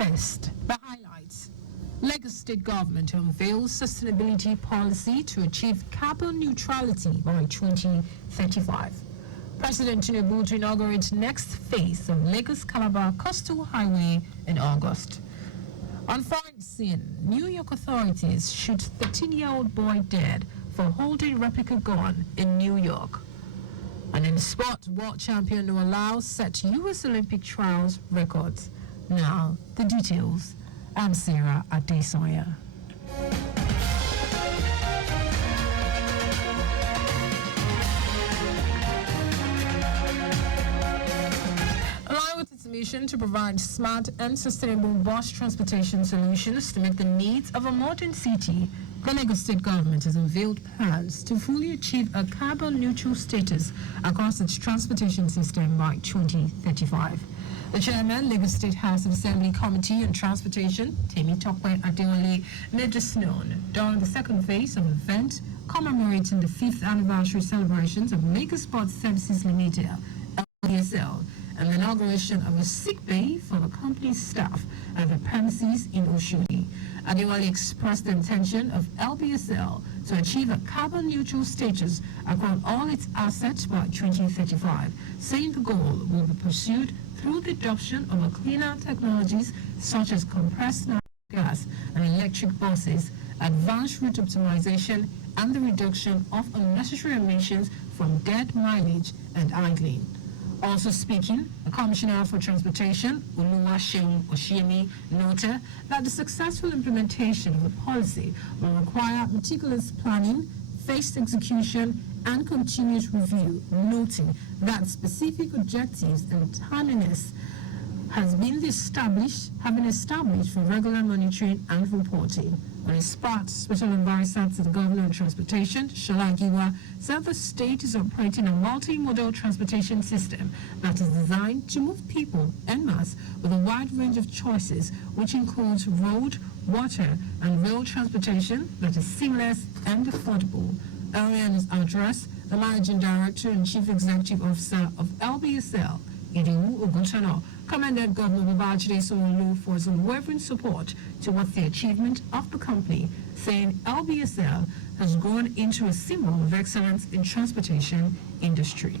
First, the highlights. Lagos State Government unveils sustainability policy to achieve carbon neutrality by 2035. President Tinubu to inaugurate next phase of Lagos-Calabar Coastal Highway in August. On foreign scene, New York authorities shoot 13-year-old boy dead for holding replica gun in New York. And in sport, world champion Noah Lau set U.S. Olympic trials records. Now, the details. I'm Sarah Adesanya. Along with its mission to provide smart and sustainable bus transportation solutions to meet the needs of a modern city, the Lagos State Government has unveiled plans to fully achieve a carbon-neutral status across its transportation system by 2035. The chairman, Lagos State House of Assembly Committee on Transportation, Temitope Adewale, made this known during the second phase of an event commemorating the 5th anniversary celebrations of Lagos Sports Services Limited, LBSL, and the inauguration of a sick bay for the company's staff at the premises in Oshodi. Adewale expressed the intention of LBSL to achieve a carbon-neutral status across all its assets by 2035, saying the goal will be pursued through the adoption of cleaner technologies such as compressed natural gas and electric buses, advanced route optimization, and the reduction of unnecessary emissions from dead mileage and idling. Also speaking, the Commissioner for Transportation, Oluwaseun Oshiemi, noted that the successful implementation of the policy will require meticulous planning, phased execution, and continuous review, noting that specific objectives and timeliness have been established for regular monitoring and reporting. On his part, Special Advisor to the Governor of Transportation, Shola Giwa, said the state is operating a multi-modal transportation system that is designed to move people en masse with a wide range of choices, which includes road, water, and rail transportation that is seamless and affordable. Earlier in his address, the Managing Director and Chief Executive Officer of LBSL, Idiwu Oguntono, commended Governor Babajide Sanwo-Olu for his unwavering support towards the achievement of the company, saying LBSL has grown into a symbol of excellence in transportation industry.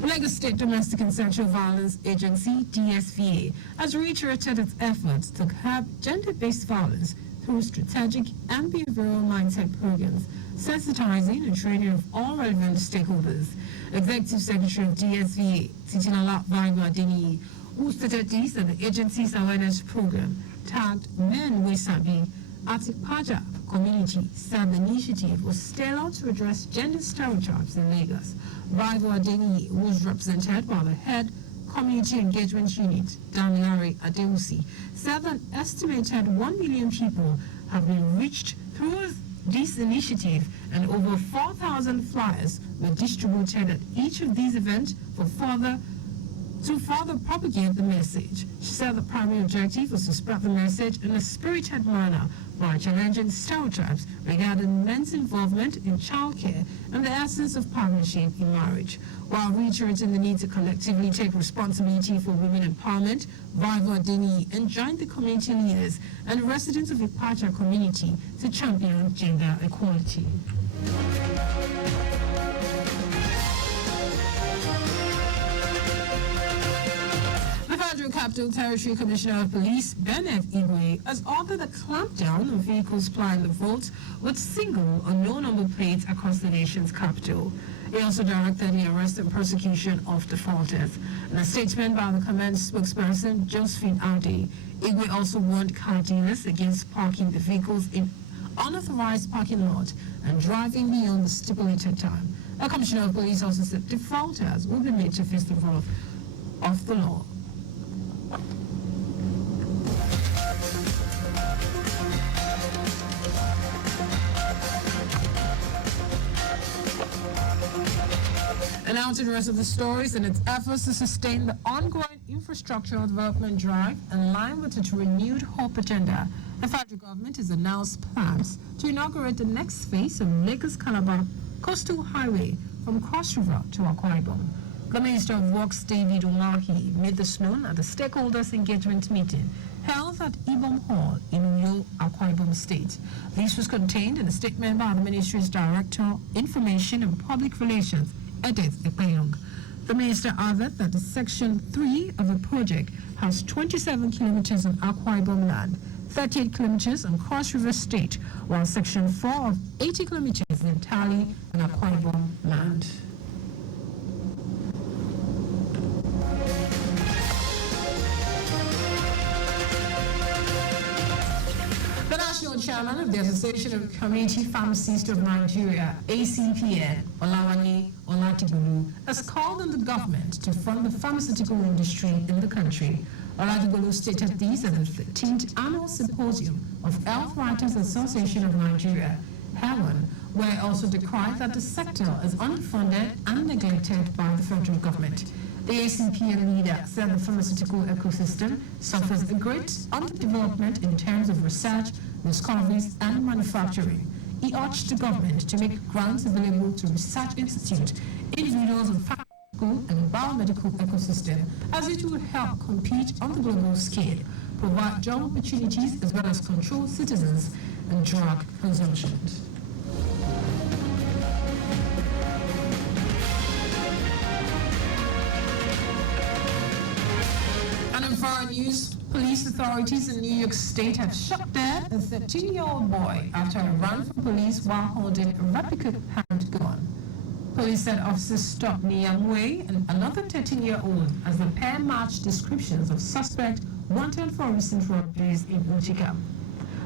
The Lagos State Domestic and Sexual Violence Agency, DSVA, has reiterated its efforts to curb gender-based violence through strategic and behavioral mindset programs, sensitizing and training of all relevant stakeholders. Executive Secretary of DSVA, Titinala Adeniyi, who stated this at the agency's awareness program, tagged Men We Sabi at Paja community, said the initiative was stellar to address gender stereotypes in Lagos. Adeniyi, who was represented by the head Community Engagement Unit, Damilare Adeusi, said an estimated 1 million people have been reached through this initiative, and over 4,000 flyers were distributed at each of these events to further propagate the message. She said the primary objective was to spread the message in a spirited manner by challenging stereotypes regarding men's involvement in childcare and the essence of partnership in marriage, while reiterating the need to collectively take responsibility for women empowerment. Adeniyi enjoined the community leaders and residents of the Pacha community to champion gender equality. Capital Territory Commissioner of Police, Bennett Igwe, has ordered a clampdown on vehicles plying the roads with single or no number plates across the nation's capital. He also directed the arrest and prosecution of defaulters. In a statement by the command spokesperson, Josephine Ade, Igwe also warned car dealers against parking the vehicles in unauthorized parking lot and driving beyond the stipulated time. The Commissioner of Police also said defaulters will be made to face the wrath of the law. And now to the rest of the stories. In its efforts to sustain the ongoing infrastructural development drive in line with its renewed hope agenda, the federal government has announced plans to inaugurate the next phase of Lagos-Calabar Coastal Highway from Cross River to Akwa Ibom. The Minister of Works, David Umahi, made this known at the stakeholders engagement meeting held at Ibom Hall in Uyo, Akwa Ibom State. This was contained in a statement by the Ministry's Director, Information and Public Relations, Edith Ekpeyong. The minister added that the Section 3 of the project has 27 kilometers on Akwa Ibom land, 38 kilometers on Cross River State, while Section 4 of 80 kilometers is entirely on Akwa Ibom land. The National Chairman of the Association of Community Pharmacists of Nigeria, ACPN, Olawale Oladigulu, has called on the government to fund the pharmaceutical industry in the country. Oladigulu stated this at the 13th Annual Symposium of Health Writers Association of Nigeria, HEWAN, where he also decried that the sector is underfunded and neglected by the federal government. The ACPN leader said the pharmaceutical ecosystem suffers a great underdevelopment in terms of research, discoveries, and manufacturing. He urged the government to make grants available to research institutes, individuals and pharmaceutical and biomedical ecosystem, as it will help compete on the global scale, provide job opportunities as well as control citizens and drug consumption. And in foreign news, police authorities in New York State have shot dead a 13-year-old boy after a run from police while holding a replica handgun. Police said officers stopped Niam Wei and another 13-year-old as the pair matched descriptions of suspect wanted for recent robberies in Utica.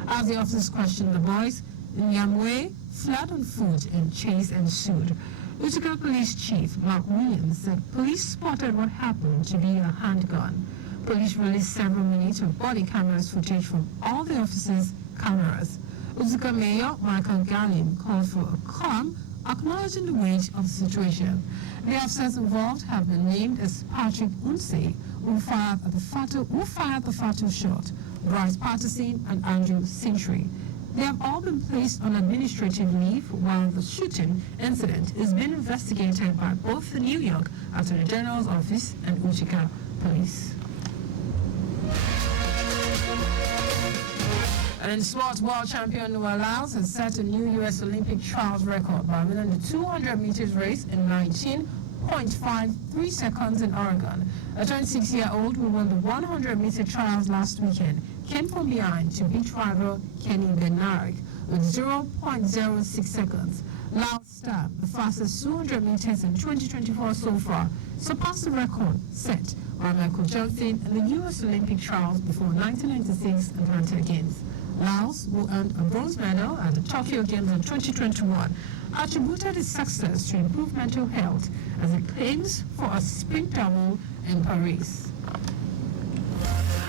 As the officers questioned the boys, Niam Wei fled on foot and chase ensued. Utica Police Chief Mark Williams said police spotted what happened to be a handgun. Police released several minutes of body cameras footage from all the officers' cameras. Utica Mayor Michael Gallim called for a calm, acknowledging the weight of the situation. The officers involved have been named as Patrick Unsay, who fired the fatal shot, Bryce Patterson and Andrew Sintry. They have all been placed on administrative leave while the shooting incident is being investigated by both the New York Attorney General's Office and Utica Police. And in sports, world champion Noah Lyles has set a new U.S. Olympic trials record by winning the 200 meters race in 19.53 seconds in Oregon. A 26-year-old who won the 100-meter trials last weekend came from behind to beat rival Kenny Bednarik with 0.06 seconds. Lyles stabbed the fastest 200 meters in 2024 so far, surpassed the record set by Michael Johnson in the U.S. Olympic trials before 1996 Atlanta Games. Lyles, who earned a bronze medal at the Tokyo Games in 2021, attributed his success to improved mental health as he claims for a sprint double in Paris.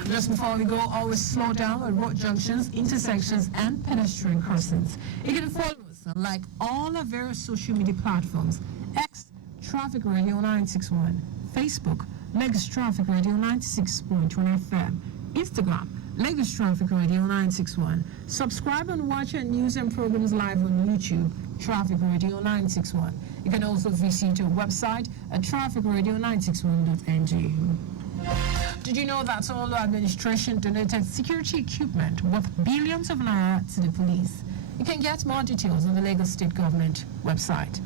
Just before we go, always slow down at road junctions, intersections, and pedestrian crossings. You can follow us on like all our various social media platforms: X, Traffic Radio 961, Facebook, Lagos Traffic Radio 96.1 FM, Instagram, Lagos Traffic Radio 961. Subscribe and watch our news and programs live on YouTube, Traffic Radio 961. You can also visit our website at trafficradio961.ng. Did you know that Solo administration donated security equipment worth billions of naira to the police? You can get more details on the Lagos State Government website.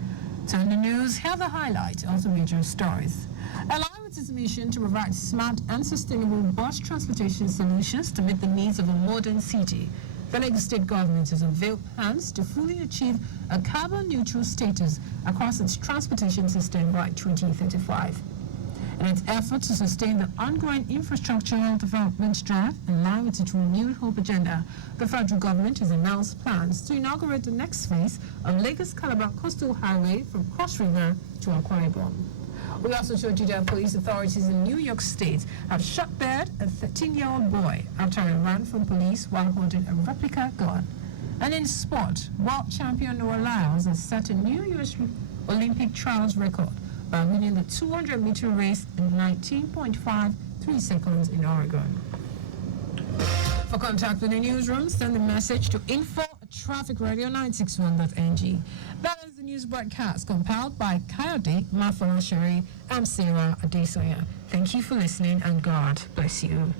Turn the news, here are the highlights of the major stories. Along with its mission to provide smart and sustainable bus transportation solutions to meet the needs of a modern city, the Lagos State Government has unveiled plans to fully achieve a carbon-neutral status across its transportation system by 2035. In its effort to sustain the ongoing infrastructural development drive in line with its renewed hope agenda, the federal government has announced plans to inaugurate the next phase of Lagos-Calabar Coastal Highway from Cross River to Akwa Ibom. We also told you that police authorities in New York State have shot dead a 13-year-old boy after he ran from police while holding a replica gun. And in sport, world champion Noah Lyles has set a new U.S. Olympic trials record by winning the 200-meter race in 19.53 seconds in Oregon. For contact with the newsroom, send a message to info@trafficradio961.ng. That is the news broadcast compiled by Kayode Mafalashere and Sarah Adesanya. Thank you for listening and God bless you.